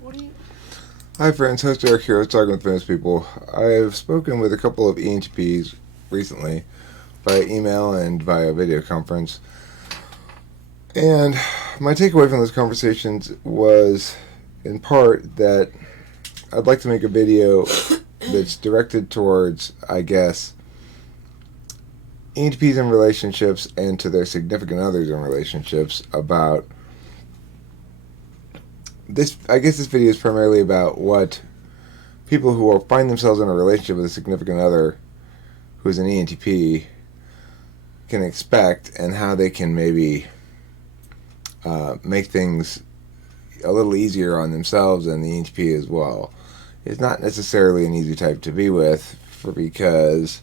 What do you... Hi friends, host Eric here, talking with famous people. I've spoken with a couple of ENTPs recently via email and via video conference. And my takeaway from those conversations was, in part, that I'd like to make a video that's directed towards, I guess, ENTPs in relationships and to their significant others in relationships about this. I guess this video is primarily about what people who find themselves in a relationship with a significant other who's an ENTP can expect, and how they can maybe make things a little easier on themselves and the ENTP as well. It's not necessarily an easy type to be with, because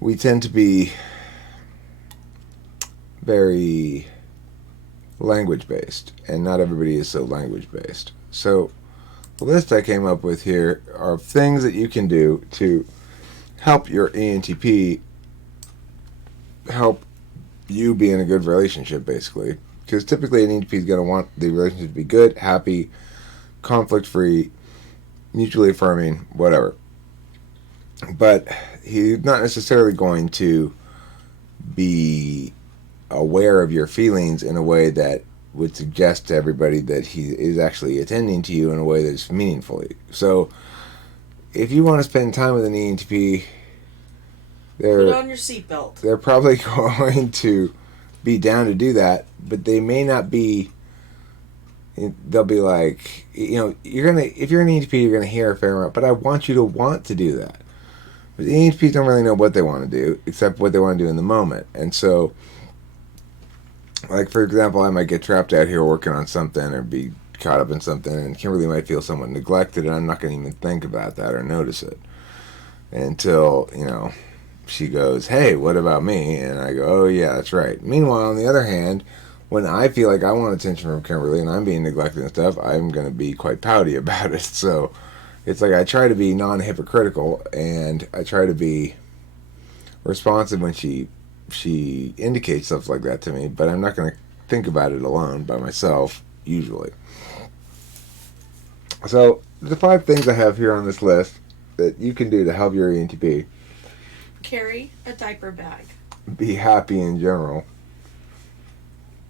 we tend to be very language based, and not everybody is so language based. So the list I came up with here are things that you can do to help your ENTP help you be in a good relationship, basically. Because typically an ENTP is going to want the relationship to be good, happy, conflict free, mutually affirming, whatever. But he's not necessarily going to be aware of your feelings in a way that would suggest to everybody that he is actually attending to you in a way that's meaningfully. So if you want to spend time with an ENTP, Put on your seatbelt. They're probably going to be down to do that, but they may not be. They'll be like, you're gonna, if you're an ENTP, you're gonna hear a fair amount, but I want you to want to do that. But the ENTPs don't really know what they want to do, except what they want to do in the moment. And so, like, for example, I might get trapped out here working on something or be caught up in something, and Kimberly might feel somewhat neglected, and I'm not going to even think about that or notice it until, she goes, hey, what about me? And I go, oh, yeah, that's right. Meanwhile, on the other hand, when I feel like I want attention from Kimberly and I'm being neglected and stuff, I'm going to be quite pouty about it. So it's like I try to be non-hypocritical, and I try to be responsive when she indicates stuff like that to me, but I'm not going to think about it alone by myself, usually. So the 5 things I have here on this list that you can do to help your ENTP carry a diaper bag, be happy in general,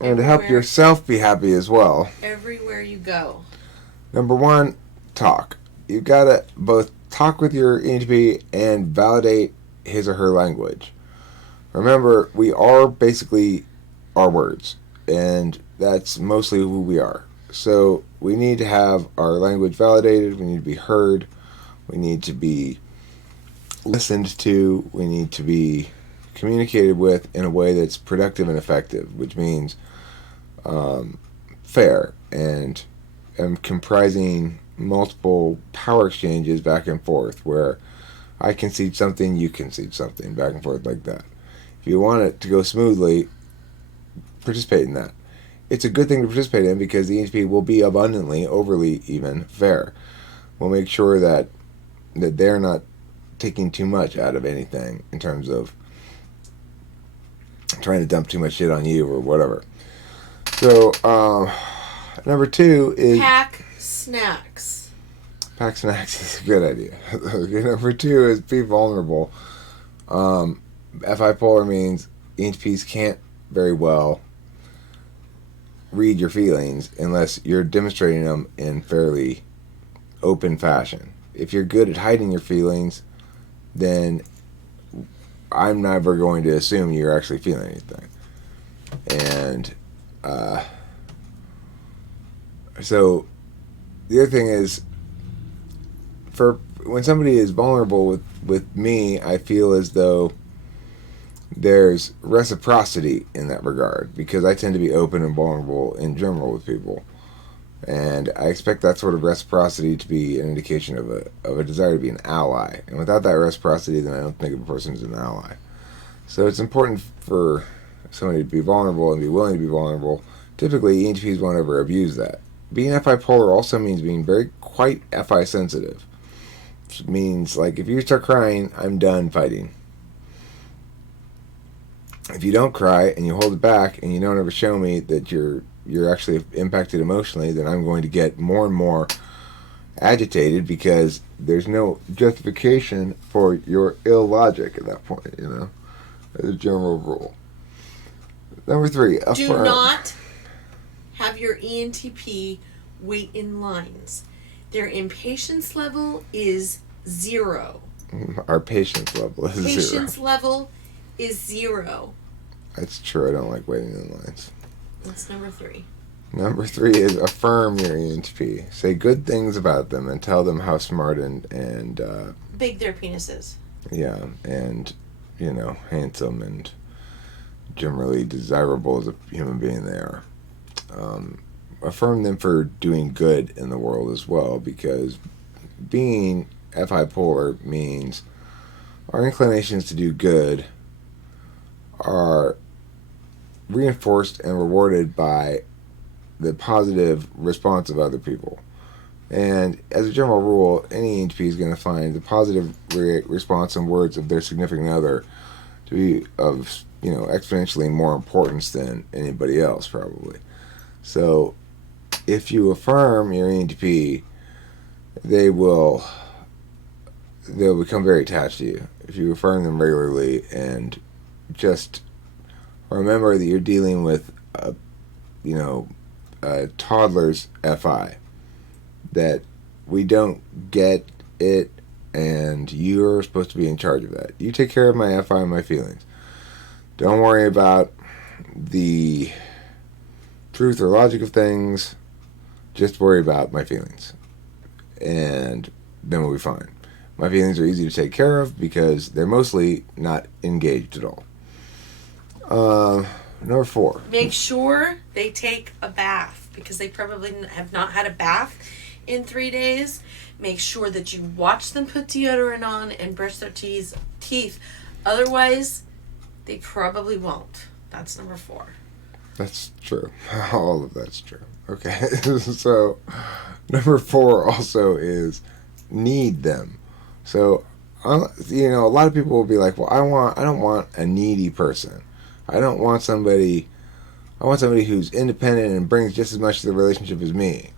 and to help yourself be happy as well. Everywhere you go. Number 1, talk. You gotta both talk with your ENTP and validate his or her language. Remember, we are basically our words, and that's mostly who we are. So we need to have our language validated, we need to be heard, we need to be listened to, we need to be communicated with in a way that's productive and effective, which means fair and comprising multiple power exchanges back and forth, where I concede something, you concede something, back and forth like that. If you want it to go smoothly, participate in that. It's a good thing to participate in, because the ENTP will be abundantly, overly even, fair. We'll make sure that they're not taking too much out of anything in terms of trying to dump too much shit on you or whatever. So, number 2 is pack snacks. Pack snacks is a good idea. Number 2 is be vulnerable. FI polar means ENTPs can't very well read your feelings unless you're demonstrating them in fairly open fashion. If you're good at hiding your feelings, then I'm never going to assume you're actually feeling anything. And so the other thing is, for when somebody is vulnerable with me, I feel as though there's reciprocity in that regard, because I tend to be open and vulnerable in general with people, and I expect that sort of reciprocity to be an indication of a desire to be an ally. And without that reciprocity, then I don't think of a person as an ally. So it's important for somebody to be vulnerable and be willing to be vulnerable. Typically, ENTPs won't ever abuse that. Being FI polar also means being quite FI sensitive. Which means, like, if you start crying, I'm done fighting. If you don't cry and you hold it back and you don't ever show me that you're you're actually impacted emotionally, then I'm going to get more and more agitated because there's no justification for your illogic at that point, as a general rule. Number 3, affirm. Do not have your ENTP wait in lines. Their impatience level is 0. Our patience level is 0. Patience level is 0. That's true. I don't like waiting in lines. That's number 3. Number 3 is affirm your ENTP. Say good things about them and tell them how smart and big their penis is. Yeah, and handsome and generally desirable as a human being they are. Affirm them for doing good in the world as well, because being FI polar means our inclinations to do good are reinforced and rewarded by the positive response of other people. And as a general rule, any ENTP is going to find the positive response and words of their significant other to be of exponentially more importance than anybody else, probably. So if you affirm your ENTP, they'll become very attached to you. If you affirm them regularly, and just remember that you're dealing with a toddler's FI, that we don't get it, and you're supposed to be in charge of that. You take care of my FI and my feelings. Don't worry about the truth or logic of things. Just worry about my feelings, and then we'll be fine. My feelings are easy to take care of because they're mostly not engaged at all. Number 4. Make sure they take a bath, because they probably have not had a bath in 3 days. Make sure that you watch them put deodorant on and brush their teeth. Otherwise, they probably won't. That's number 4. That's true. All of that's true. Okay. So, number 4 also is need them. So, a lot of people will be like, well, I don't want a needy person. I want somebody who's independent and brings just as much to the relationship as me.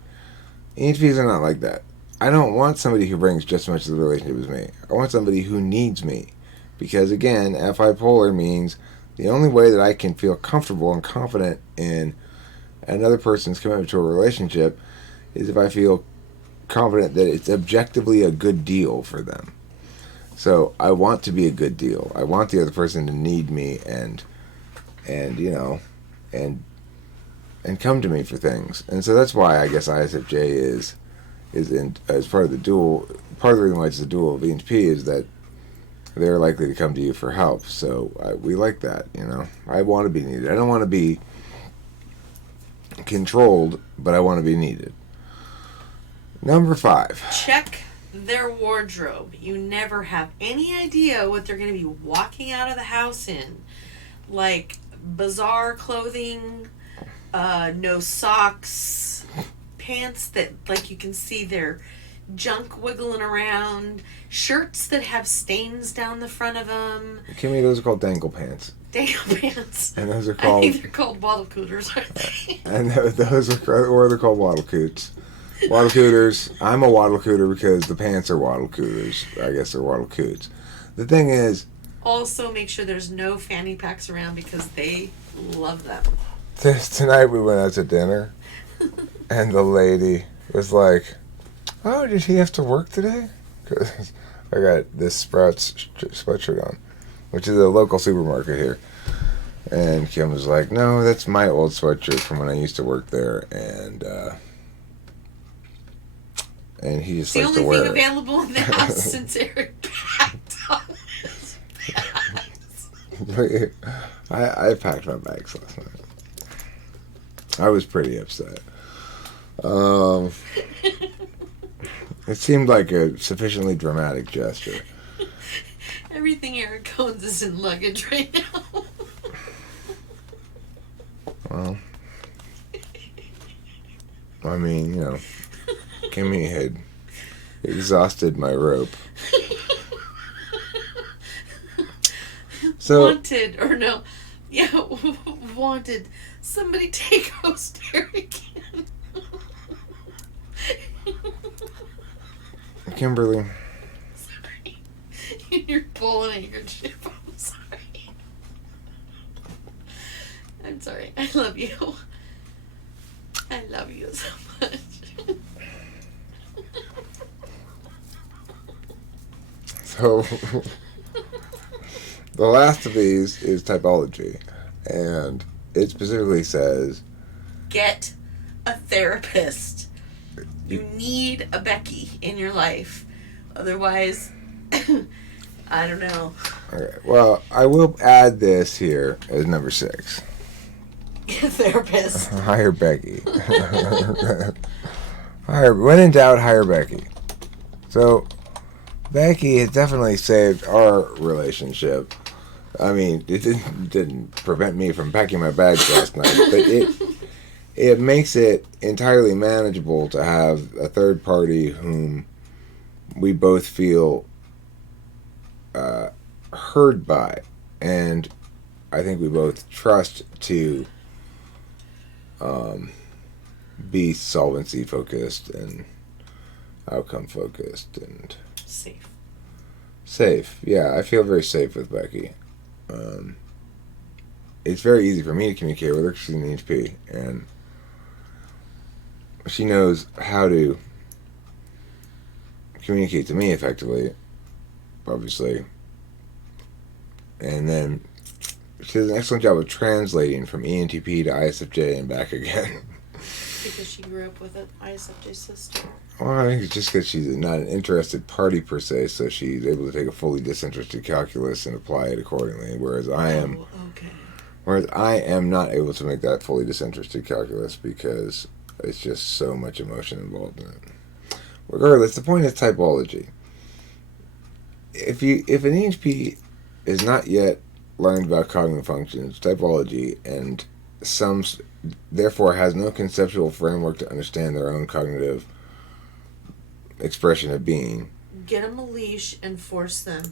ENTPs are not like that. I don't want somebody who brings just as much to the relationship as me. I want somebody who needs me. Because again, FI polar means the only way that I can feel comfortable and confident in another person's commitment to a relationship is if I feel confident that it's objectively a good deal for them. So I want to be a good deal. I want the other person to need me and come to me for things. And so that's why I guess ISFJ is as part of the dual. Part of the reason why it's a dual of ENTP is that they're likely to come to you for help. So we like that. I want to be needed. I don't want to be controlled, but I want to be needed. Number 5. Check their wardrobe. You never have any idea what they're going to be walking out of the house in. Like bizarre clothing, no socks, pants that you can see their junk wiggling around, shirts that have stains down the front of them. Kimmy, those are called dangle pants. Dangle pants. And those are called... I think they're called waddle cooters, aren't they? And those are they're called waddle coots. Waddle cooters. I'm a waddle cooter because the pants are waddle cooters. I guess they're waddle coots. The thing is... Also, make sure there's no fanny packs around because they love them. Tonight we went out to dinner, and the lady was like, "Oh, did he have to work today?" Because I got this Sprouts sweatshirt on, which is a local supermarket here. And Kim was like, "No, that's my old sweatshirt from when I used to work there," and he just likes to wear it. The only thing available in the house since Eric packed on his bags. I packed my bags last night. I was pretty upset. It seemed like a sufficiently dramatic gesture. Everything Eric owns is in luggage right now. Well, I mean, Kimmy had exhausted my rope. So wanted Somebody take host there again. Kimberly. Sorry. You're pulling at your chip. I'm sorry. I'm sorry. I love you. I love you so much. So, the last of these is typology. And it specifically says, get a therapist. You need a Becky in your life. Otherwise, I don't know. okay, well, I will add this here as number 6. Get a therapist. Hire Becky. When in doubt, hire Becky. So, Becky has definitely saved our relationship. I mean, it didn't prevent me from packing my bags last night, but it makes it entirely manageable to have a third party whom we both feel heard by, and I think we both trust to be solvency focused and outcome focused and safe. Yeah, I feel very safe with Becky. It's very easy for me to communicate with her because she's an ENTP, and she knows how to communicate to me effectively, obviously. And then she does an excellent job of translating from ENTP to ISFJ and back again. Because she grew up with an ISFJ sister. Well, I think it's just because she's not an interested party per se, so she's able to take a fully disinterested calculus and apply it accordingly, whereas I am... okay. Whereas I am not able to make that fully disinterested calculus because it's just so much emotion involved in it. Regardless, the point is typology. If an ENTP is not yet learned about cognitive functions, typology, and therefore has no conceptual framework to understand their own cognitive expression of being, get them a leash and force them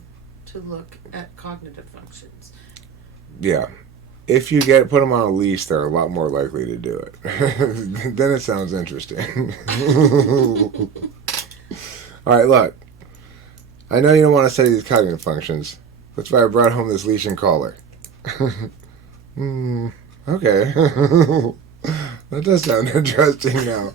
to look at cognitive functions. Yeah. If you put them on a leash, they're a lot more likely to do it. Then it sounds interesting. All right, look. I know you don't want to study these cognitive functions. That's why I brought home this leash and collar. Okay. That does sound interesting now.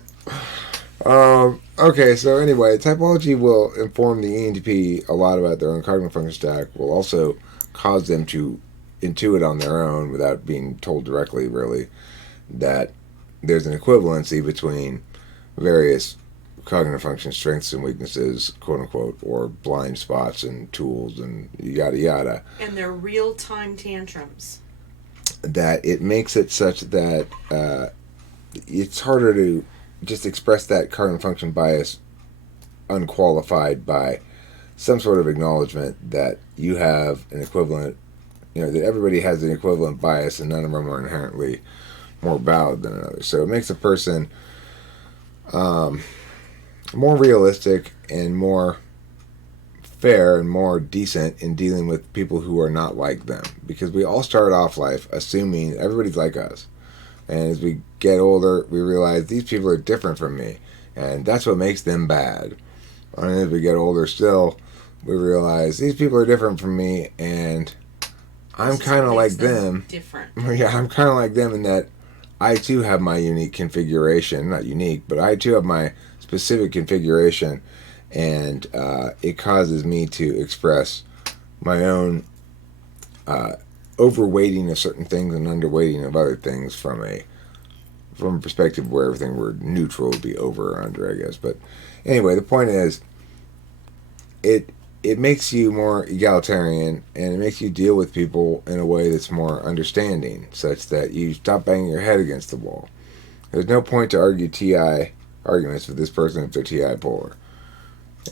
Okay, so anyway, typology will inform the ENTP a lot about their own cognitive function stack, will also cause them to intuit on their own without being told directly, really, that there's an equivalency between various cognitive function strengths and weaknesses, quote unquote, or blind spots and tools and yada yada. And they're real-time tantrums. That it makes it such that it's harder to just express that cognitive function bias unqualified by some sort of acknowledgement that you have an equivalent, that everybody has an equivalent bias and none of them are inherently more valid than another. So it makes a person more realistic and more fair and more decent in dealing with people who are not like them. Because we all start off life assuming everybody's like us. And as we get older, we realize these people are different from me. And that's what makes them bad. And as we get older still, we realize these people are different from me and I'm kind of like them. Different. Yeah, I'm kind of like them in that I too have my unique configuration. Not unique, but I too have my specific configuration. And it causes me to express my own overweighting of certain things and underweighting of other things from a perspective where everything were neutral would be over or under, I guess. But anyway, the point is, it makes you more egalitarian and it makes you deal with people in a way that's more understanding, such that you stop banging your head against the wall. There's no point to argue TI arguments with this person if they're TI polar.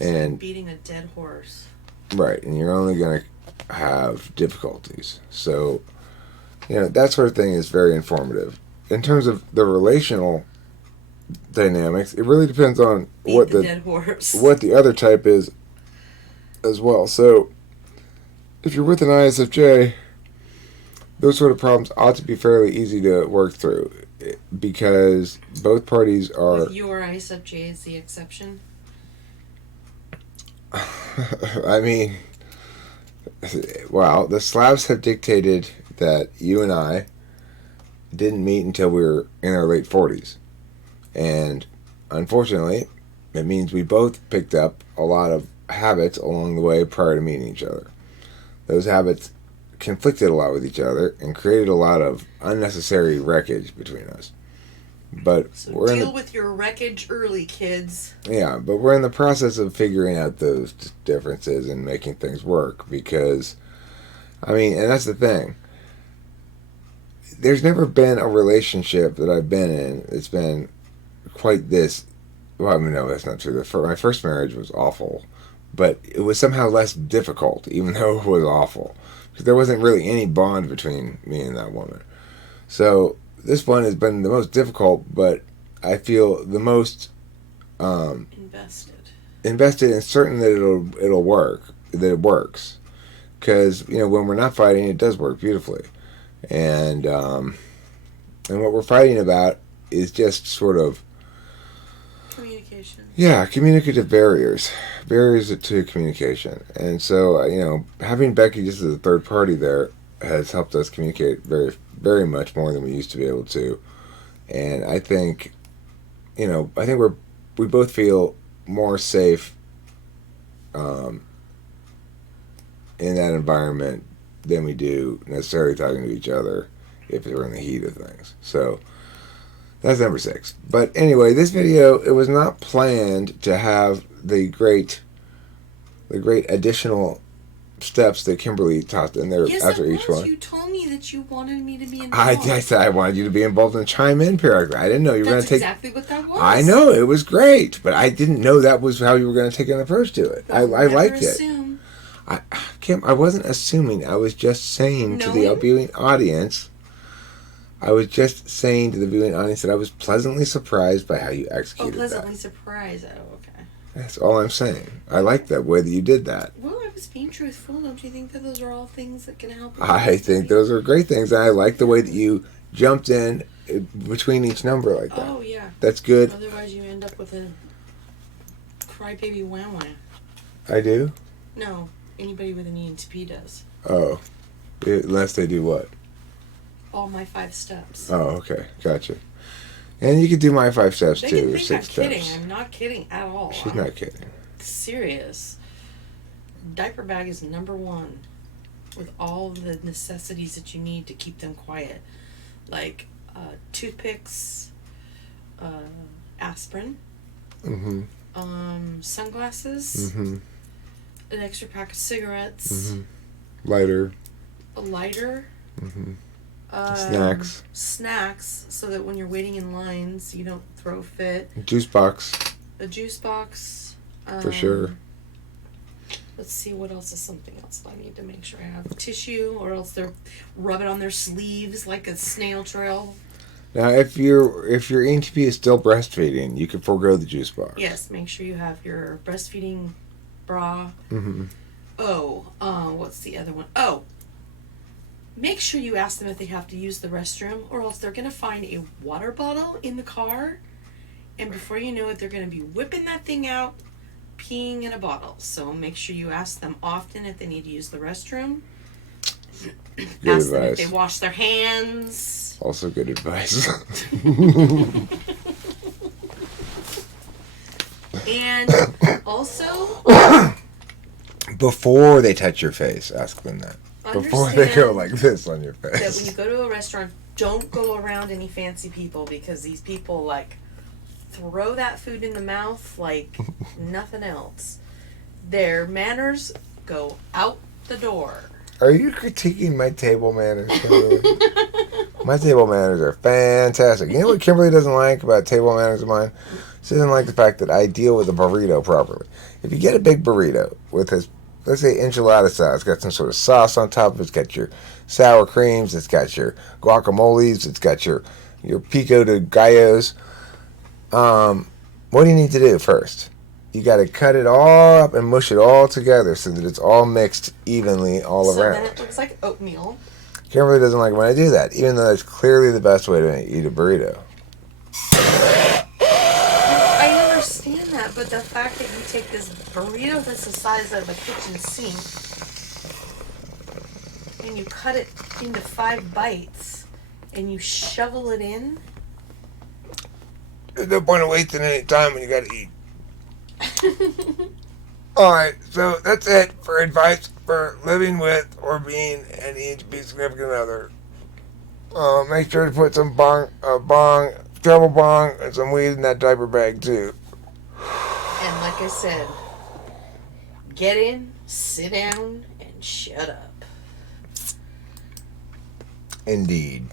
And beating a dead horse. Right, and you're only going to have difficulties. So, that sort of thing is very informative. In terms of the relational dynamics, it really depends on what the other type is as well. So, if you're with an ISFJ, those sort of problems ought to be fairly easy to work through because both parties are. With you or ISFJ is the exception. I mean, well, the Slavs have dictated that you and I didn't meet until we were in our late 40s. And unfortunately, it means we both picked up a lot of habits along the way prior to meeting each other. Those habits conflicted a lot with each other and created a lot of unnecessary wreckage between us. But So we're deal with your wreckage early, kids. Yeah, but we're in the process of figuring out those differences and making things work because, I mean, and that's the thing. There's never been a relationship that I've been in that's been quite this. Well, I mean, no, that's not true. My first marriage was awful, but it was somehow less difficult, even though it was awful. Because there wasn't really any bond between me and that woman. So this one has been the most difficult, but I feel the most invested and certain that it'll work, that it works. Because when we're not fighting, it does work beautifully, and what we're fighting about is just sort of communication. Yeah, communicative barriers to communication, and so having Becky just as a third party there has helped us communicate very, very much more than we used to be able to. And I think, we both feel more safe in that environment than we do necessarily talking to each other if we're in the heat of things. So that's number 6. But anyway, this video, it was not planned to have the great additional steps that Kimberly taught in there after each one. You told me that you wanted me to be involved. I said I wanted you to be involved and chime in periodically. I didn't know you were going to take. That's exactly what that was. I know it was great, but I didn't know that was how you were going to take an approach to it. I liked it. Kim, I wasn't assuming. I was just saying to the viewing audience. I was just saying to the viewing audience that I was pleasantly surprised by how you executed that. Pleasantly surprised. Oh, okay. That's all I'm saying. I like that way that you did that. Well, I was being truthful. Don't you think that those are all things that can help? I think those are great things. And I like the way that you jumped in between each number like that. Oh, yeah. That's good. Otherwise, you end up with a crybaby wah-wah. I do? No. Anybody with an ENTP does. Oh. Unless they do what? All my 5 steps. Oh, okay. Gotcha. And you can do my 5 steps they too. Can or think 6 I'm steps. kidding. I'm not kidding at all. She's not kidding. Serious. Diaper bag is number 1 with all the necessities that you need to keep them quiet. Like toothpicks, aspirin, sunglasses, an extra pack of cigarettes, lighter, a lighter, snacks, so that when you're waiting in lines you don't throw a fit. A juice box. For sure. Let's see, what else is something else that I need to make sure I have. Tissue, or else they're rub it on their sleeves like a snail trail. Now, if your ENTP is still breastfeeding, you can forego the juice box. Yes, make sure you have your breastfeeding bra. What's the other one? Make sure you ask them if they have to use the restroom, or else they're going to find a water bottle in the car, and before you know it, they're going to be whipping that thing out, peeing in a bottle. So make sure you ask them often if they need to use the restroom. Good ask advice. them if they wash their hands. Also good advice. And also, before they touch your face, ask them that. Before they go like this on your face. That when you go to a restaurant, don't go around any fancy people, because these people throw that food in the mouth like nothing else. Their manners go out the door. Are you critiquing my table manners? My table manners are fantastic. You know what Kimberly doesn't like about table manners of mine? She doesn't like the fact that I deal with a burrito properly. If you get a big burrito with this, let's say, enchilada sauce, it's got some sort of sauce on top of it, it's got your sour creams, it's got your guacamoles, it's got your pico de gallos. What do you need to do first? You got to cut it all up and mush it all together so that it's all mixed evenly all around. So then it looks like oatmeal. Kimberly doesn't like when I do that, even though that's clearly the best way to eat a burrito. I understand that, but the fact that you take this burrito that's the size of a kitchen sink and you cut it into 5 bites and you shovel it in. There's no point of wasting any time when you gotta eat. Alright, so that's it for advice for living with or being an ENTP significant other. Make sure to put some travel bong, and some weed in that diaper bag too. And like I said, get in, sit down, and shut up. Indeed.